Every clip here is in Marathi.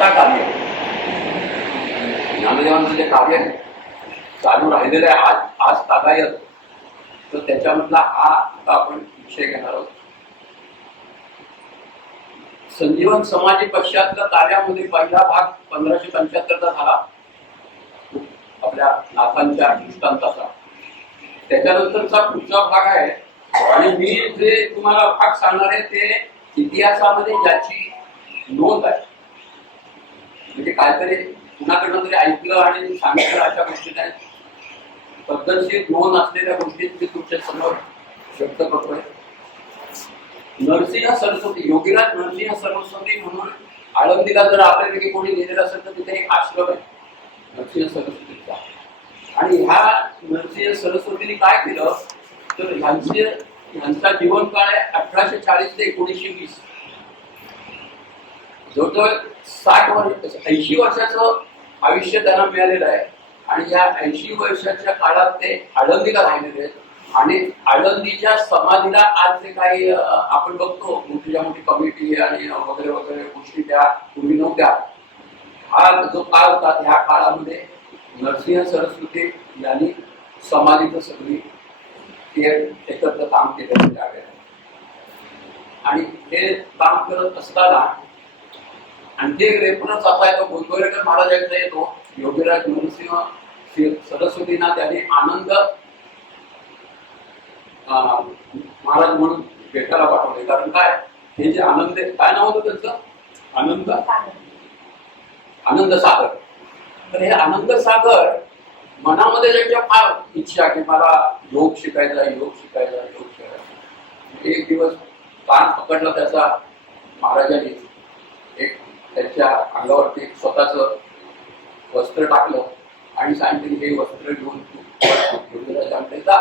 सत्ता कार्य? ज्ञानदेवांचं जे कार्य चालू राहिलेलं आहे आज आज तागायत. तर त्याच्यामधला हा आता आपण विषय घेणार आहोत. संजीवन समाजी पक्षातल्या कार्यामध्ये पहिला भाग पंधराशे पंच्याहत्तरचा झाला. आपल्या नाथांच्या दृष्टांताचा. त्याच्यानंतरचा पुढचा भाग आहे. आणि मी जे तुम्हाला भाग सांगणार आहे ते इतिहासामध्ये ज्याची नोंद आहे. म्हणजे काहीतरी कुणाकडनं तरी ऐकलं आणि सांगितलं अशा गोष्टी नाही पद्धतशीर नोंद असलेल्या गोष्टीत मी तुमच्यासमोर व्यक्त करतोय. नरसिंह सरस्वती योगीराज नरसिंह सरस्वती म्हणून आळंदीला जर आपल्यापैकी कोणी गेलेलं असेल तर तिथे एक आश्रम आहे. नरसिंह सरस्वतीचा. आणि ह्या नरसिंह सरस्वतीने काय केलं? तर ह्यांचे ह्यांचा जीवनकाळ आहे अठराशे चाळीस ते एकोणीसशे वीस. जवळजवळ साठ वर्ष ऐंशी वर्षाचं आयुष्य त्यांना मिळालेलं आहे. आणि या ऐंशी वर्षाच्या काळात ते आळंदीला राहिलेले आहेत. आणि आळंदीच्या समाधीला आज जे काही आपण बघतो मोठीच्या मोठी कमिटी आणि वगैरे वगैरे गोष्टी त्या पूर्वी नव्हत्या हा जो काळ होता ह्या काळामध्ये नरसिंह सरस्वती यांनी समाधीचं सगळी एकत्र काम केलेलं त्यावेळेला आणि हे काम करत असताना आणखी एक रेफरन्स असा आहे तो महाराजांचा येतो योगीराज मनसिंह सरस्वतींना त्यांनी आनंद महाराज म्हणून भेटायला पाठवले. कारण काय? हे जे आनंद काय नाव होतं त्यांचं? आनंद? आनंद सागर. तर हे आनंद सागर मनामध्ये ज्यांच्या फार इच्छा की मला योग शिकायचा योग शिकायचा योग शिकायचा. एक दिवस कान पकडला त्याचा महाराजांनी. एक त्याच्या अंगावरती स्वतःच वस्त्र टाकलं आणि सांगितलं हे वस्त्र घेऊन तू योगीराजांकडे जा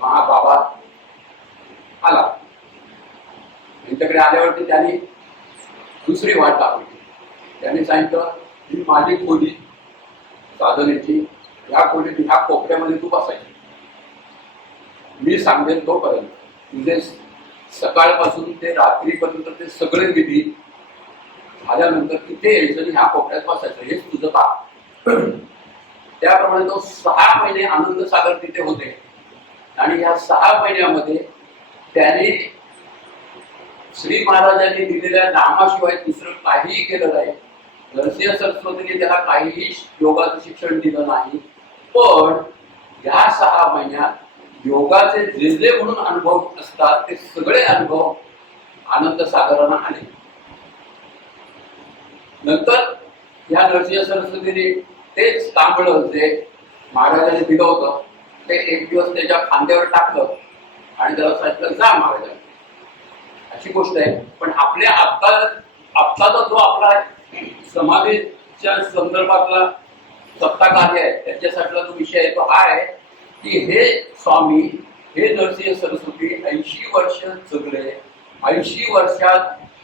हा बाबा आला. त्यांच्याकडे आल्यावरती त्यांनी दुसरी वाट दाखवली. त्यांनी सांगितलं ही माझी खोली साधनेची. ह्या खोलीत ह्या कोपऱ्यामध्ये तू बसायची. मी सांगेन तोपर्यंत. तुझे सकाळपासून ते रात्रीपर्यंत ते सगळे विधी झाल्यानंतर तिथे यायचं आणि ह्या कोपऱ्यात बसायचं. हेच तुझं पाप. त्याप्रमाणे तो सहा महिने आनंद सागर तिथे होते. आणि ह्या सहा महिन्यामध्ये त्याने श्री महाराजांनी दिलेल्या नामाशिवाय दुसरं काहीही केलं नाही. नरसिंह सरस्वतीने त्याला काहीही योगाचं शिक्षण दिलं नाही. पण या सहा महिन्यात योगाचे जे जे म्हणून अनुभव असतात ते सगळे अनुभव आनंद सागरांना आले. नंतर या नरसिंह सरस्वतीने तेच तांबड जे महाराजांनी दिलं होतं. ते एक दिवस त्याच्या खांद्यावर टाकलं आणि त्याला सांगितलं जा महाराजांनी अशी गोष्ट आहे. पण आपल्या आता आत्ताचा जो आपला समाधीच्या संदर्भातला सत्ता कार्य आहे. त्याच्यासाठीला जो विषय आहे तो हा आहे की हे स्वामी हे नरसिंह सरस्वती ऐंशी वर्ष जगले. ऐंशी वर्षात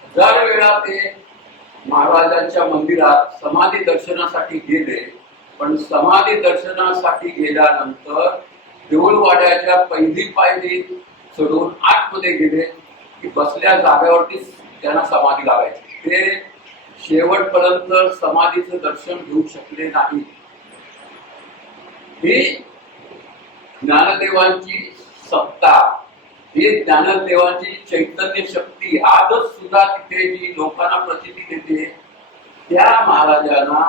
हजार वेळा ते महाराजांच्या मंदिरात समाधी दर्शनासाठी गेले पण समाधी दर्शनासाठी गेल्यानंतर देऊळवाड्याच्या पहिली पायरी चढून आतमध्ये गेले की बसल्या जागेवरती त्यांना समाधी लावायची ते शेवटपर्यंत समाधीचं दर्शन घेऊ शकले नाही. ही ज्ञानदेवांची सत्ता ही ज्ञानदेवांची चैतन्य शक्ती आजच सुद्धा तिथे जी लोकांना प्रचिती देते त्या महाराजांना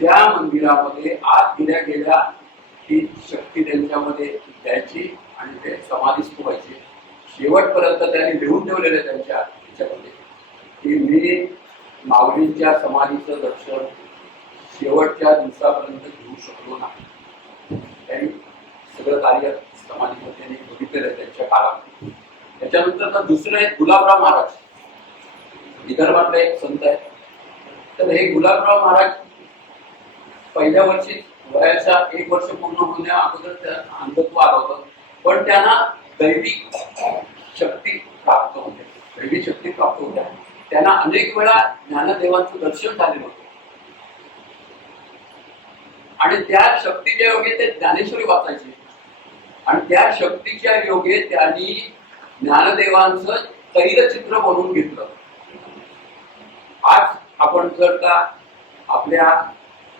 त्या मंदिरामध्ये आत गेल्या गेल्या ही शक्ती त्यांच्यामध्ये द्यायची आणि ते समाधीस्थ व्हायचे शेवटपर्यंत त्यांनी लिहून ठेवलेलं आहे त्यांच्या त्याच्यामध्ये. की मी माऊलींच्या समाधीचं दर्शन शेवटच्या दिवसापर्यंत घेऊ शकलो नाही. त्यांनी सगळं कार्य समाधीचं त्यांनी बघितलेलं त्यांच्या काळात. त्याच्यानंतर आता दुसरं आहे गुलाबराव महाराज. विदर्भातले एक संत आहे तर हे गुलाबराव महाराज पहिल्या वर्षी वयाच्या एक वर्ष पूर्ण होण्या अगोदर त्या अंधत्व आलं होतं. पण त्यांना दैवी शक्ती प्राप्त होते. दैवी शक्ती प्राप्त होत्या. त्यांना अनेक वेळा ज्ञानदेवांचं दर्शन झालेलं होतं. आणि त्या शक्तीच्या योगे ते ज्ञानेश्वरी वाचायचे. आणि त्या शक्तीच्या योगे त्यांनी ज्ञानदेवांचं तैलचित्र बनवून घेतलं. आज आपण जर का आपल्या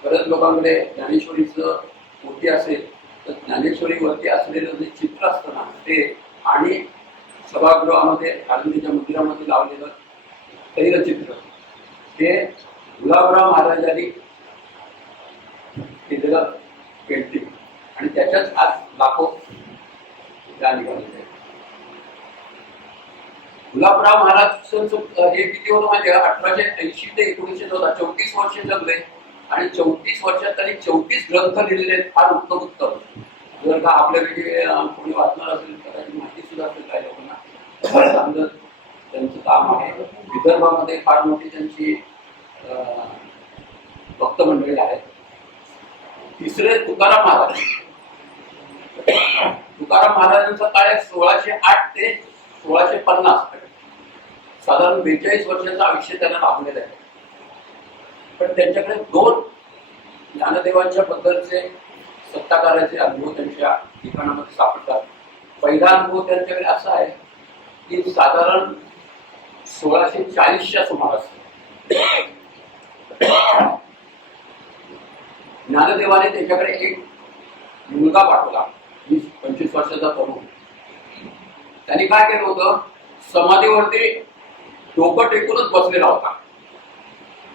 परत लोकांकडे ज्ञानेश्वरीचं मूर्ती असेल तर ज्ञानेश्वरीवरती असलेलं जे चित्र असतं ना ते आणि सभागृहामध्ये आनंदीच्या मंदिरामध्ये लावलेलं तैलचित्र हे गुलाबराव महाराजांनी केलेलं पेंटिंग आणि त्याच्याच आज लाखो गुलाबराव महाराज हे किती होतं माहिती अठराशे ऐंशी ते एकोणीसशे चौदा. चौतीस वर्ष जगले आणि चौतीस वर्षात त्यांनी चौतीस ग्रंथ लिहिलेले आहेत. फार उत्तम उत्तम. जर का आपल्याकडे कोणी वाचणार असेल कदाचित माहिती सुद्धा असेल काही लोकांना. चांगलं त्यांचं काम आहे. विदर्भामध्ये फार मोठी त्यांची अं, भक्त मंडळी आहेत. तिसरे तुकाराम महाराज. तुकाराम महाराजांचा काळ आहे सोळाशे आठ ते सोळाशे पन्नास साधारण बेचाळीस वर्षाचं आयुष्य त्यांना लाभलेलं आहे. पण त्यांच्याकडे दोन ज्ञानदेवांच्या बद्दलचे सत्ताकाराचे अनुभव त्यांच्या ठिकाणामध्ये सापडतात. पहिला अनुभव त्यांच्याकडे असा आहे की साधारण सोळाशे चाळीसच्या सुमारास ज्ञानदेवाने त्याच्याकडे एक मुलगा पाठवला. पंचवीस वर्षाचा प्रमुख. त्यांनी काय केलं होतं? समाधीवरती डोकं टेकूनच बसलेला होता.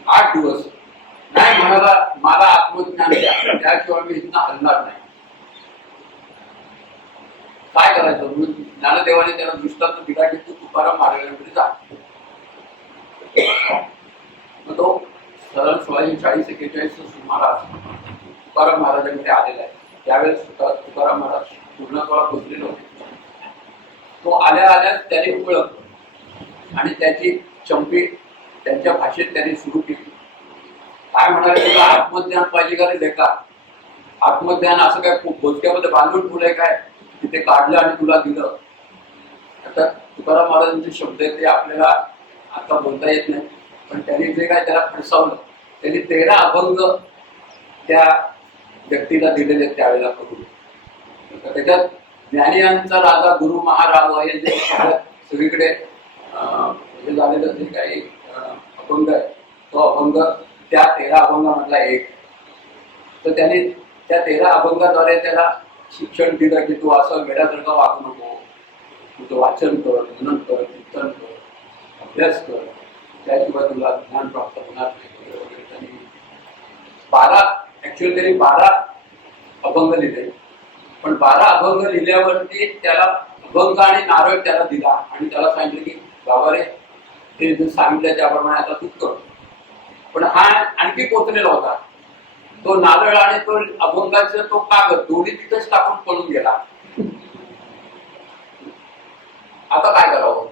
आठ दिवस. नाही म्हणाला मला आत्मज्ञान द्या. त्याशिवाय मी इथं हलणार नाही. काय करायचं? म्हणून ज्ञानदेवाने त्याला दृष्टांत दिला की तू तुकाराम महाराजांकडे जा. मग तो सरळ सोळाशे चाळीस एक्केचाळीस सुमारास तुकाराम महाराजांकडे आलेला आहे. त्यावेळेस तुकाराम महाराज पूर्णत्वाला पोचलेले तो आल्या आल्या त्याने ओळख आणि त्याची चंपी त्यांच्या भाषेत त्यांनी सुरू केली. काय म्हणाले तुला आत्मज्ञान पाहिजे का रे लेखा आत्मज्ञान असं काय भोजक्यामध्ये बांधून ठेवलंय काय? तिथे काढलं आणि तुला दिलं. आता तुकाराम महाराजांचे शब्द आहेत ते आपल्याला आता बोलता येत नाही. पण त्यांनी जे काय त्याला फडसावलं त्यांनी तेरा अभंग त्या व्यक्तीला दिलेले त्यावेळेला करून. तर त्याच्यात ज्ञानियांचा राजा गुरु महाराज हे जे सगळीकडे अं, हे झालेलं जे काही अभंग आहे तो अभंग त्या तेरा अभंगामधला एक. तर त्याने त्या तेरा अभंगाद्वारे त्याला शिक्षण दिलं की तू असं वेड्यासारखं वागू नको. तुझं वाचन कर मनन कर चिंतन कर अभ्यास कर. त्याशिवाय तुला ज्ञान प्राप्त होणार नाही. बारा ऍक्च्युअली त्यांनी बारा अभंग लिहिले. पण बारा अभंग लिहिल्यावरती त्याला अभंग आणि नारळ त्याला दिला. आणि त्याला सांगितलं की बाबा रे ते जे सांगितलं त्याप्रमाणे आता तू कर. पण हा आणखी पोचलेला होता. तो नारळ आणि तो अभंगाचा तो कागद दोन्ही तिथेच टाकून पळून गेला. आता काय करावं?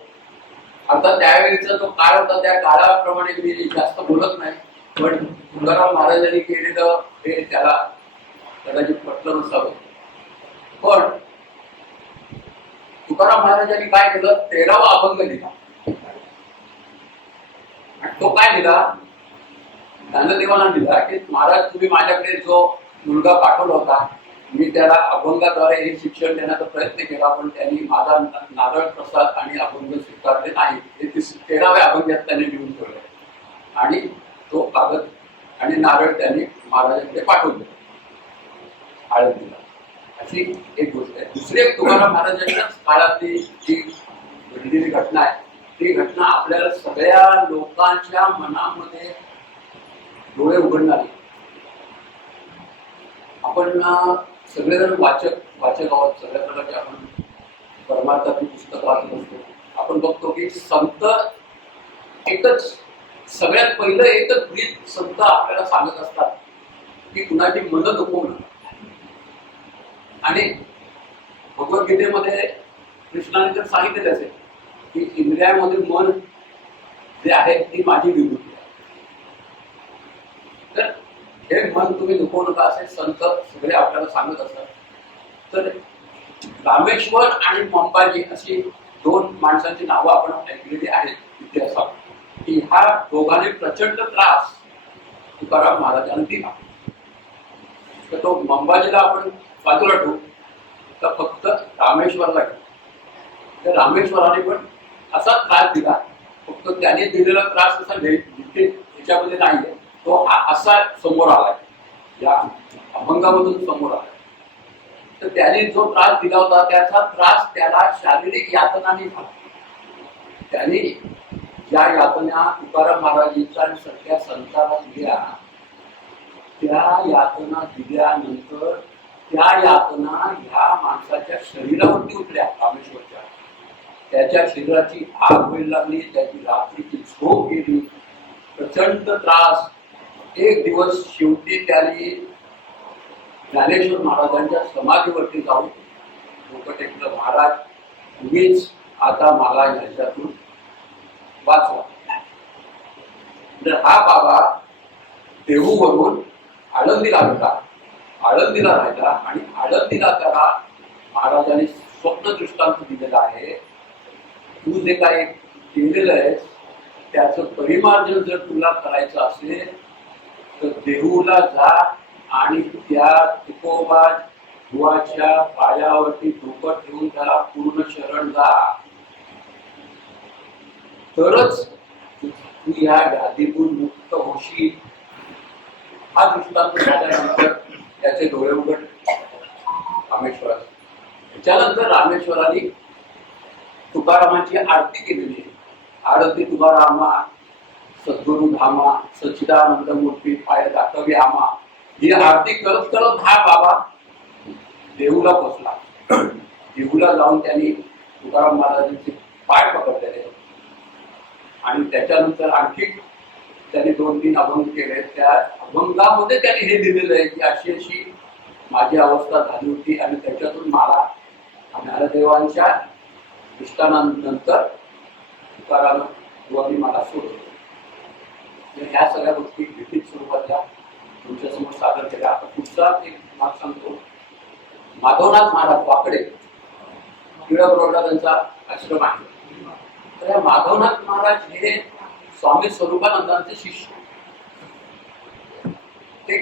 आता त्यावेळीचा जो काळ होता त्या काळाप्रमाणे मी जास्त बोलत नाही. पण तुकाराम महाराजांनी केलेलं हे त्याला कदाचित पटलं नसावं. पण तुकाराम महाराजांनी काय केलं? तेरावा अभंग लिहिला. आणि तो काय लिहिला? ज्ञानदेवांना लिहिला की महाराज तुम्ही माझ्याकडे जो मुलगा पाठवला होता मी त्याला अभंगाद्वारे हे शिक्षण देण्याचा प्रयत्न केला पण त्यांनी माझा नारळ प्रसाद आणि अभंग स्वीकारले नाही. हे तिस- तेराव्या अभंगात त्यांनी लिहून ठेवले. आणि तो कागद आणि नारळ त्यांनी महाराजांकडे पाठवले दिला. अशी एक गोष्ट आहे. दुसरी एक तुम्हाला महाराजांच्याच काळातली जी घडलेली घटना आहे ती घटना आपल्याला सगळ्या लोकांच्या मनामध्ये डोळे उघडणारी. आपण सगळेजण वाचक वाचक आहोत. सगळ्या प्रकारचे आपण परमार्थाची पुस्तक वाचत असतो. आपण बघतो की संत एकच सगळ्यात पहिलं एकच गीत संत आपल्याला सांगत असतात की कुणाची मदत दुखवणं आणि भगवद्गीतेमध्ये कृष्णाने तर सांगितलेलंच आहे की इंद्रियामध्ये मन जे आहे ती माझी विभूती आहे. तर हे मन तुम्ही दुखवू नका असे संत सगळे आपल्याला सांगत असतात. तर रामेश्वर आणि मंबाजी अशी दोन माणसांची नावं आपण ऐकलेली आहेत इतिहासात. की ह्या दोघांनी प्रचंड त्रास तुकाराम महाराजांना दिला. तर तो मंबाजीला आपण बाजूला ठेवू तर फक्त रामेश्वरला घेऊ तर रामेश्वराने पण असा त्रास दिला. फक्त त्याने दिलेला त्रास असा ह्याच्यामध्ये नाहीये तो असा समोर आलाय. या अभंगामधून समोर आलाय. तर त्याने जो त्रास दिला होता त्याचा त्रास त्याला शारीरिक यातनाने झाला. त्याने ज्या यातना तुकाराम महाराजांच्या आणि सगळ्या संताला दिल्या त्या यातना दिल्यानंतर त्या यातना ह्या माणसाच्या शरीरावरती उठल्या रामेश्वरच्या. त्याच्या शरीराची आग होईल लागली त्याची रात्रीची झोप गेली. प्रचंड त्रास. एक दिवस शेवटी त्याने ज्ञानेश्वर महाराजांच्या समाधीवरती जाऊन लोकटेकलं महाराज तुम्हीच आता मला ह्याच्यातून वाचवा. तर हा बाबा देहूवरून आळंदीला होता. आळंदीला राहिला आणि आळंदीला त्याला महाराजांनी स्वप्न दृष्टांत दिलेला आहे. तू जे काय केलेलं आहे त्याचं परिमार्जन जर तुला करायचं असेल तर देहूला जा आणि त्या तुकोबा गुवाच्या पायावरती डोकं ठेवून त्याला पूर्ण शरण जा. तरच तू या व्याधीतून मुक्त होशील. हा दृष्टांत झाल्यानंतर त्याचे डोळे उघड. रामेश्वरात. त्याच्यानंतर रामेश्वराने तुकारामांची आरती केलेली आहे. आरती तुकारामा सद्गुरु धामा सच्चिदानंद मूर्ती पाय दाखवी आमा. ही आरती करत करत हा बाबा देहूला पोचला देहूला जाऊन त्यांनी तुकाराम महाराजांचे पाय पकडलेले. आणि त्याच्यानंतर आणखी त्यांनी दोन तीन अभंग केले त्या अभंगामध्ये त्यांनी हे दिलेलं आहे की अशी अशी माझी अवस्था झाली होती आणि त्याच्यातून मला ज्ञानदेवांच्या इष्टानंतर तुकाराम बुवांनी मला सोडलं. ह्या सगळ्या गोष्टी लिखित स्वरूपातल्या तुमच्यासमोर सादर केल्या. आता पुढचा एक भाग सांगतो. माधवनाथ महाराज वाकडे टिळक रोडला त्यांचा आश्रम आहे. तर या माधवनाथ महाराज हे स्वामी स्वरूपानंदांचे शिष्य. ते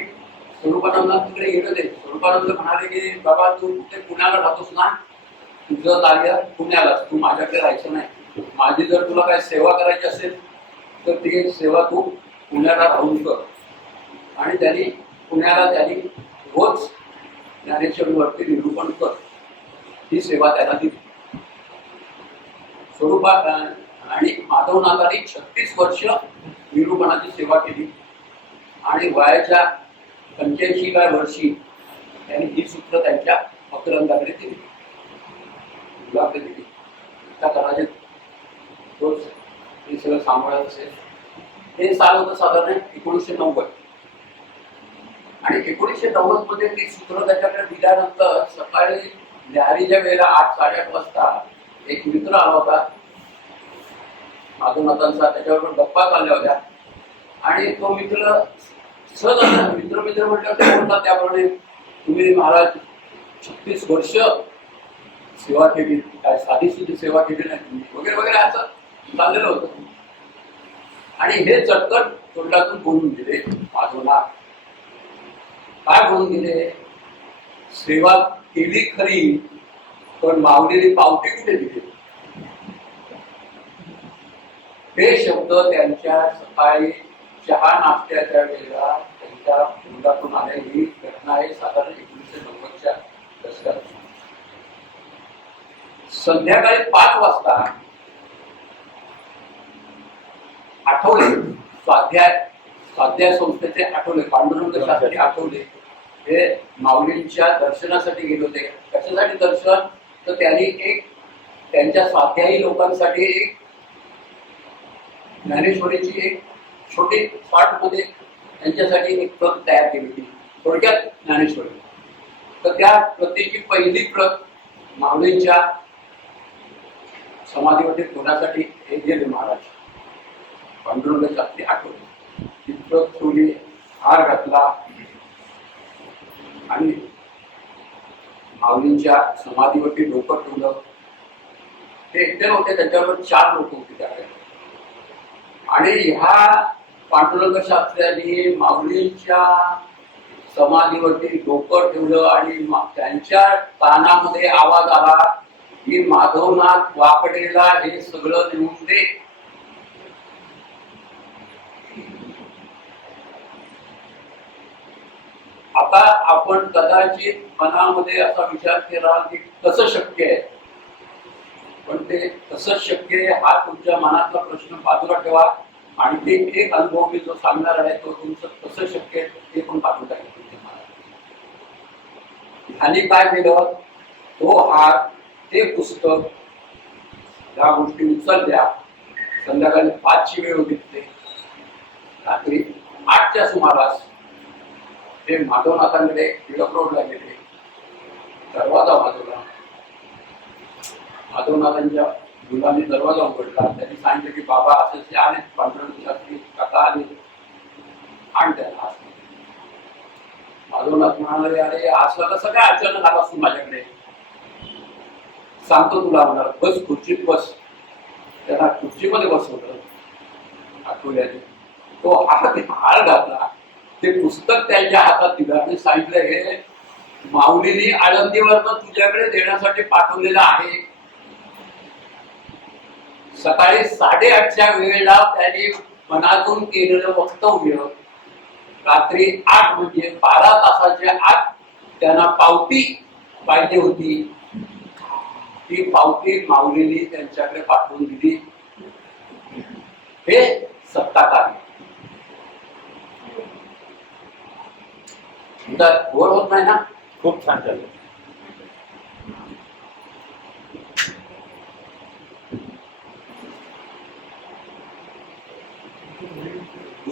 स्वरूपानंदांकडे येणं ते स्वरूपानंद म्हणाले की बाबा तू कुठे पुण्याला राहतोस ना? तुझं कार्य पुण्यालाच. तू माझ्याकडे राहायचं नाही. माझी जर तुला काय सेवा करायची असेल तर ती सेवा तू पुण्याला राहून कर. आणि त्यांनी पुण्याला त्यांनी रोज ज्ञानेश्वरीवरती निरूपण कर. ही सेवा त्यांना दिली. स्वरूपा आणि माधवनाथांनी छत्तीस वर्ष निरूपणाची सेवा केली. आणि वयाच्या पंच्याऐंशी काय वर्षी त्यांनी ही सूत्र त्यांच्या मकरंदाकडे दिली. मुलाकडे दिली. त्या कदाचित तोच हे सगळं सांभाळत असेल हे साल होतं साधारण एकोणीसशे नव्वद. आणि एकोणीसशे नव्वदमध्ये ती सूत्र त्याच्याकडे दिल्यानंतर सकाळी न्याहारीच्या वेळेला आठ साडेआठ वाजता एक मित्र आला होता. आदुनाथांचा त्याच्यावर पण गप्पा चालल्या होत्या. आणि तो मित्र सहज मित्र मित्र म्हटलं ते त्याप्रमाणे तुम्ही महाराज छत्तीस वर्ष सेवा केली. काय साधी सुद्धा सेवा केली नाही तुम्ही. वगैरे वगैरे असं चाललेलं होतं. आणि हे चटकट तोंडातून बोलून दिले माधवला काय बोलून दिले सेवा केली खरी पण मावलेली पावती कुठे दिली? हे शब्द त्यांच्या सकाळी चहा नाश्त्याच्या वेळेला त्यांच्या तोंडातून आलेली घटना आहे साधारण एकोणीसशे नव्वदच्या दशकात. संध्याकाळी पाच वाजता आठवले स्वाध्याय स्वाध्याय संस्थेचे आठवले पांडुरंग शास्त्री आठवले. हे माऊलींच्या दर्शनासाठी गेले होते. कशासाठी दर्शन? तर त्यांनी एक त्यांच्या स्वाध्यायी लोकांसाठी एक ज्ञानेश्वरीची एक छोटी पाठमध्ये त्यांच्यासाठी एक प्रत तयार केली होती. थोडक्यात ज्ञानेश्वरी. तर त्या प्रतीची पहिली प्रत माऊलींच्या समाधीमध्ये कोणासाठी हे गेले महाराज. पांडुरंग शास्त्री आठवले. ती प्रत ठेवली हार घातला. आणि माऊलींच्या समाधीवरती डोकं ठेवलं. ते एकटे नव्हते त्याच्यावर चार लोक होते त्याकडे आणि ह्या पांडुरंग शास्त्र्यांनी माऊलींच्या समाधीवरती डोकं ठेवलं आणि त्यांच्या तानामध्ये आवाज आला की माधवनाथ वापडेला हे सगळं देऊन दे. आता आपण कदाचित मनामध्ये असा विचार केला की कसं शक्य आहे? पण ते कसं शक्य आहे हा तुमच्या मनातला प्रश्न बाजूला ठेवा. आणि ते एक अनुभव मी जो सांगणार आहे तो तुमचं कसं शक्य आहे ते पण पाठवता येईल आणि काय केलं तो हा ते पुस्तक ज्या गोष्टी उचलल्या. संध्याकाळी पाचची वेळ होती तिथे. रात्री आठच्या सुमारास ते माधवनाथांकडे टिळक रोडला गेले. दरवाजा वाजवला माधवनाथांच्या मुलांनी दरवाजा उघडला त्यांनी सांगितलं की बाबा असे आले पांढरची कथा आली. आण त्याला. माधवनाथ म्हणाले अरे असं कसं काय अचानक आला तू माझ्याकडे. सांगतो तुला म्हणाल बस खुर्चीत बस. त्याला खुर्चीमध्ये बसवलं आठवल्याने तो हात हार घातला. ते पुस्तक त्यांच्या हातात दिलं. आणि सांगितलं हे माऊलीने आळंदीवरनं तुझ्याकडे देण्यासाठी पाठवलेलं आहे. सकाळी साडेआठच्या वेळेला त्यांनी मनातून केलेलं वक्तव्य रात्री आठ म्हणजे बारा तासाच्या आत त्यांना पावती पाहिजे होती. ती पावती माऊलीने त्यांच्याकडे पाठवून दिली. हे सत्ता कार्य होत नाही ना? खूप छान झालं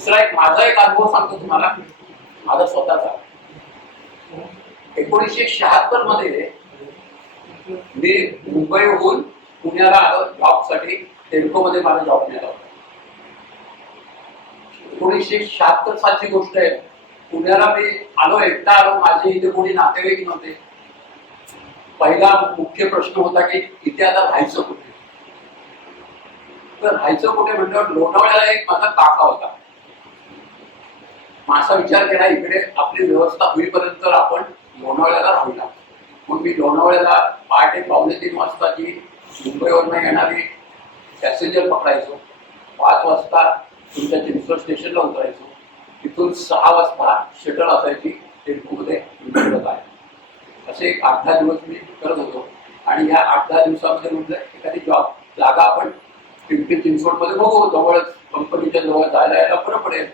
दुसरा एक माझा एक अनुभव सांगतो तुम्हाला. माझा स्वतःचा. एकोणीसशे शहात्तरमध्ये मी मुंबईहून पुण्याला आलो जॉबसाठी टेल्को मध्ये माझा जॉब मिळाला होता. एकोणीसशे शहात्तर सालची गोष्ट आहे. पुण्याला मी आलो एकटा आलो. माझे इथे कोणी नातेवाईक नव्हते. पहिला मुख्य प्रश्न होता की इथे आता राहायचं कुठे? तर राहायचं कुठे म्हटल्यावर लोणावळ्याला एक माझा काका होता. असा विचार केला इकडे आपली व्यवस्था होईपर्यंत आपण लोणावळ्याला राहूया मग मी लोणावळ्याला पहाटे पावणे तीन वाजताची मुंबईवरनं येणारी पॅसेंजर पकडायचो. पाच वाजता तुमच्या चिंचवड स्टेशनला उतरायचो. तिथून सहा वाजता शटल असायची टेम्पोमध्ये निघत आहे. असे एक आठ दहा दिवस मी करत होतो. आणि ह्या आठ दहा दिवसामध्ये म्हणजे एखादी जॉब जागा आपण पिंपरी चिंचवडमध्ये बघू जवळच कंपनीच्या जवळ जायला यायला बरं पडेल.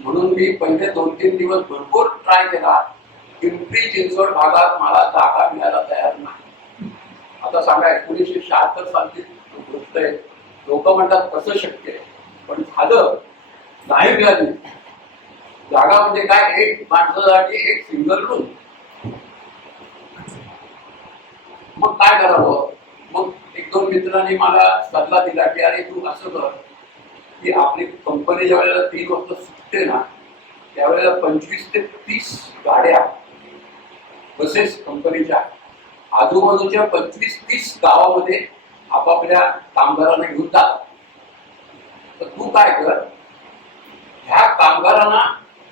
म्हणून मी पहिले दोन तीन दिवस भरपूर ट्राय केला. पिंपरी चिंचवड भागात मला जागा मिळायला तयार नाही. आता सांगा एकोणीसशे शहात्तर सालची गोष्ट आहे. लोक म्हणतात कसं शक्य आहे? पण झालं. नाही मिळाली. जागा म्हणजे काय? एक माणसासाठी एक सिंगल रूम मग काय करावं? मग एक दोन मित्रांनी मला सल्ला दिला की अरे तू असं कर की आपली कंपनी ज्या वेळेला तीन वाजता सुटते ना त्यावेळेला पंचवीस ते तीस गाड्या बसेस कंपनीच्या आजूबाजूच्या पंचवीस तीस गावामध्ये आपापल्या कामगारांना घेऊन जातात. तर तू काय कर ह्या कामगारांना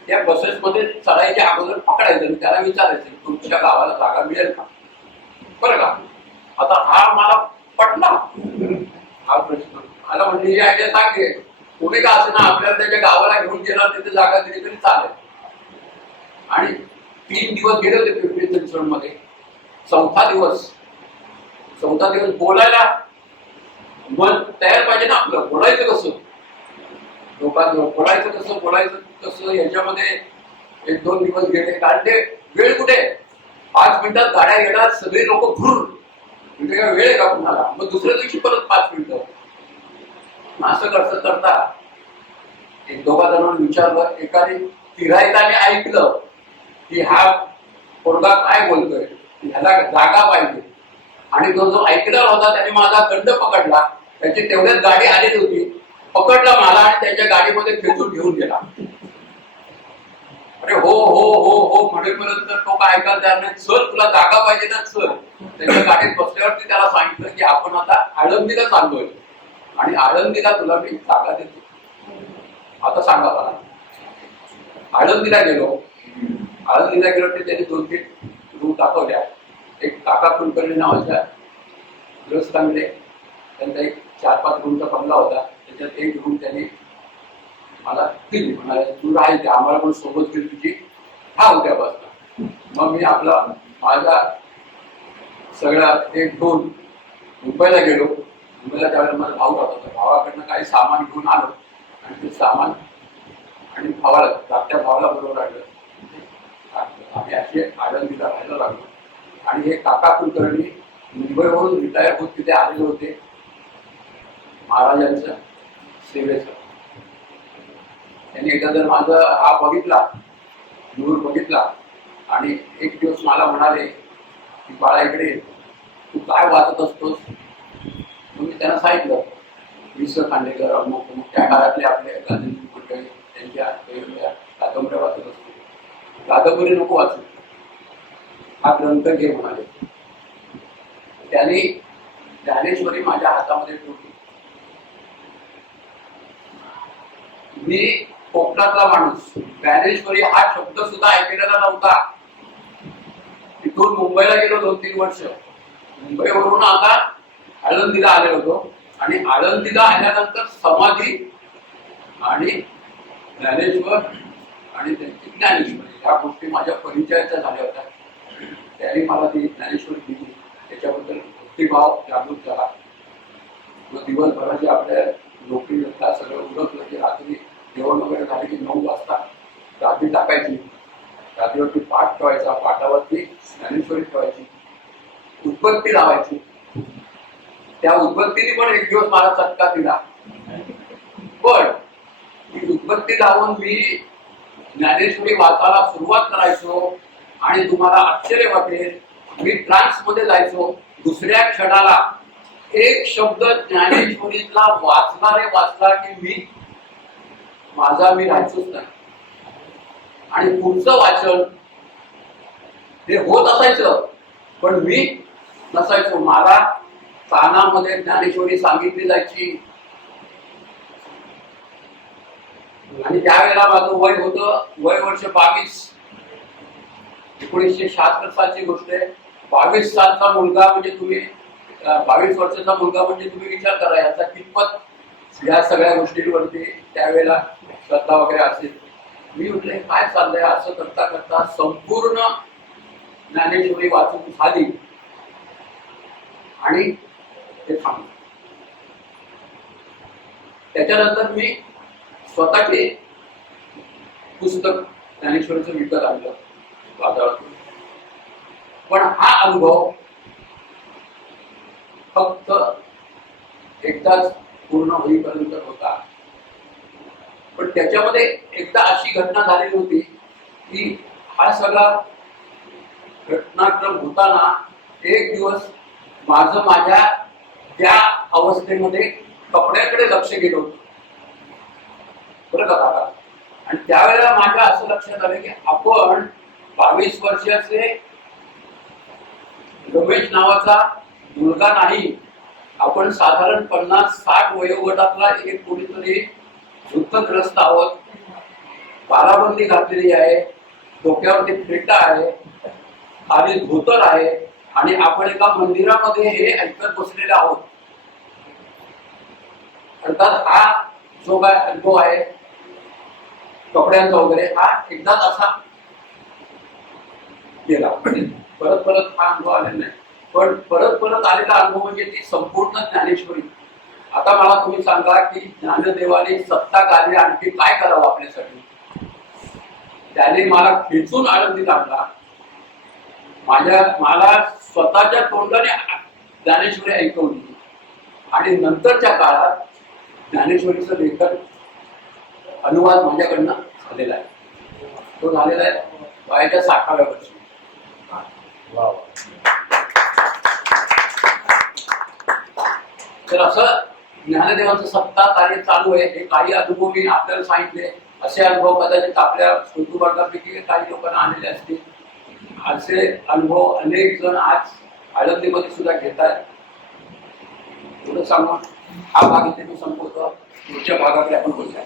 त्या बसेसमध्ये चढायच्या अगोदर पकडायचं आणि त्याला विचारायचं तुमच्या गावाला जागा मिळेल का? बरं का? आता हा मला पटला. हा प्रश्न. मला म्हणजे ही आयडिया सांगते कोणी का असं ना आपल्याला त्याच्या गावाला घेऊन गेला तिथे जागा दिली तरी चालेल. आणि तीन दिवस गेले होते पिंपरी चिंचवडमध्ये चौथा दिवस. चौथा दिवस बोलायला मन तयार पाहिजे ना आपलं. बोलायचं कसं? लोकांजवळ बोलायचं कसं? बोलायचं कसं? याच्यामध्ये एक दोन दिवस गेले. कारण ते वेळ कुठे? पाच मिनिटात गाड्या येणार सगळे लोक भरून म्हणजे काय वेळ आहे का कुणाला? मग दुसऱ्या दिवशी परत पाच मिनिटं. असं कसं करता. एक दोघा जणांना विचारलं एकाने फिरायताने ऐकलं की हा पोरगा काय बोलतोय? ह्याला जागा पाहिजे. आणि तो जो ऐकणार होता त्याने माझा दंड पकडला. त्याची तेवढ्याच गाडी आलेली होती. पकडला मला आणि त्याच्या गाडीमध्ये खेचून घेऊन गेला. अरे हो हो हो हो म्हणेपर्यंत तो काय ऐकायला तयार नाही सर तुला जागा पाहिजे ना सर त्याच्या गाडीत बसल्यावरती त्याला सांगितलं की आपण आता आळंदीला चाललोय. आणि आळंदीला तुला मी जागा देतो. आता सांगा मला. आळंदीला गेलो. आळंदीला गेलो ते त्यांनी दोन तीन रूम दाखवल्या. एक काका कुलकर्णी नावाच्या ग्रस्तांकडे. त्यांचा एक चार पाच रूमचा बंगला होता. त्याच्यात एक रूम त्यांनी मला दिली. म्हणाले तू राहायचे ते. आम्हाला पण सोबत घेऊन तुझी हा उद्यापासून मग मी आपला माझा सगळा एक दोन मुंबईला गेलो. मुंबईला त्यावेळेला माझा भाऊ राहत होता. भावाकडनं काही सामान घेऊन आलो आणि ते सामान आणि भावाला धाकट्या भावाला बरोबर आणलं आम्ही असे आनंदीला राहायला लागलो. आणि हे काका कुलकर्णी मुंबईवरून रिटायर होत तिथे आलेले होते. महाराजांच्या सेवेचं. त्यांनी एकदा जर माझा हा बघितला नूर बघितला आणि एक दिवस मला म्हणाले की बाळा इकडे तू काय वाचत असतोस? त्यांना सांगितलं वि स खांडेकर अमुक अमुक त्या काळातले आपले गांधीजी मंडळी त्यांच्या वेगवेगळ्या कादंबऱ्या वाचत असतो कादंबरी नको वाचू. हा ग्रंथ घे म्हणाले. त्याने ज्ञानेश्वरी माझ्या हातामध्ये ठेवली. मी कोकणातला माणूस. ज्ञानेश्वरी हा शब्द सुद्धा ऐकलेला नव्हता. तिथून मुंबईला गेलो दोन तीन वर्ष. मुंबईवरून आता आळंदीला आले होतो. आणि आळंदीला आल्यानंतर समाधी आणि ज्ञानेश्वर आणि त्यांची ज्ञानेश्वर म्हणजे ह्या गोष्टी माझ्या परिचयाच्या झाल्या होत्या. त्यांनी मला ती ज्ञानेश्वर दिली. त्याच्याबद्दल भक्तिभाव जागृत झाला. व दिवसभराची आपल्या नोकरी नंतर सगळं उरकलं की रात्री जेवण वगैरे झाले की नऊ वाजता रात्री टाकायची. रात्रीवरती पाठ ठेवायचा. पाठावरती ज्ञानेश्वरी ठेवायची. उत्पत्ती लावायची. त्या उत्पत्तीने पण एक दिवस मला चटका दिला. पण ती उत्पत्ती लावून मी ज्ञानेश्वरी वाचायला सुरुवात करायचो आणि तुम्हाला आश्चर्य वाटेल मी ट्रान्समध्ये जायचो. दुसऱ्या क्षणाला एक शब्द ज्ञानेश्वरीतला वाचणारे वाचला की मी माझा मी राहायचोच नाही. आणि पुढचं वाचन ते होत असायचं पण मी नसायचो. मला कानामध्ये ज्ञानेश्वरी सांगितली जायची. आणि त्यावेळेला माझं वय होत वय वर्ष बावीस. एकोणीसशे शहात्तर सालची गोष्ट आहे. बावीस सालचा मुलगा म्हणजे तुम्ही बावीस वर्षाचा मुलगा म्हणजे तुम्ही विचार करा याचा कितपत या सगळ्या गोष्टींवरती त्यावेळेला श्रद्धा वगैरे असेल. मी म्हटले काय चाललंय? असं करता करता संपूर्ण ज्ञानेश्वरी वाचून झाली. आणि ते थांबलं त्याच्यानंतर मी स्वतःचे पुस्तक ज्ञानेश्वरचं विकत आणलं वादळातून. पण हा अनुभव फक्त एकदाच पूर्ण होईपर्यंत होता. पण त्याच्यामध्ये एकदा अशी घटना झालेली होती की हा सगळा घटनाक्रम होताना एक दिवस माझं माझ्या त्या अवस्थेमध्ये कपड्याकडे लक्ष गेलो बरं का आणि त्यावेळेला माझ्या असं लक्षात आलं की आपण बावीस वर्षाचे रमेश नावाचा मुलगा नाही. आपण साधारण पन्नास साठ वयोगटातला एक कोणीतरी युद्धग्रस्त आहोत. बाराबंदी घातलेली आहे. डोक्यावरती फेटा आहे. खाली धोतर आहे. आणि आपण एका मंदिरामध्ये हे ऐकत बसलेले आहोत. अर्थात हा जो काय अनुभव आहे कपड्यांचा वगैरे हा एकदाच असा गेला. परत परत हा अनुभव आलेला नाही. पण परत परत आलेला अनुभव म्हणजे ती संपूर्ण ज्ञानेश्वरी. आता मला तुम्ही सांगा की ज्ञानदेवाने सत्ता कार्य आणखी काय करावं आपल्यासाठी? त्याने मला खेचून आनंदीत आणला. माझ्या मला स्वतःच्या तोंडाने ज्ञानेश्वरी ऐकवली. आणि नंतरच्या काळात ज्ञानेश्वरीचं लेखन अनुवाद माझ्याकडनं झालेला आहे. तो झालेला आहे वयाच्या साठाव्या वर्षी. तर असं ज्ञानदेवाचं सत्ता कार्य चालू आहे. हे काही अनुभव मी आपल्याला सांगितले. असे अनुभव कदाचित आपल्या वर्गापैकी काही लोकांना आलेले असतील. असे अनुभव अनेक जण आज आळंदीमध्ये सुद्धा घेतात एवढं सांगून हा भाग इथे मी संपवतो. पुढच्या भागाकडे आपण बोलूया.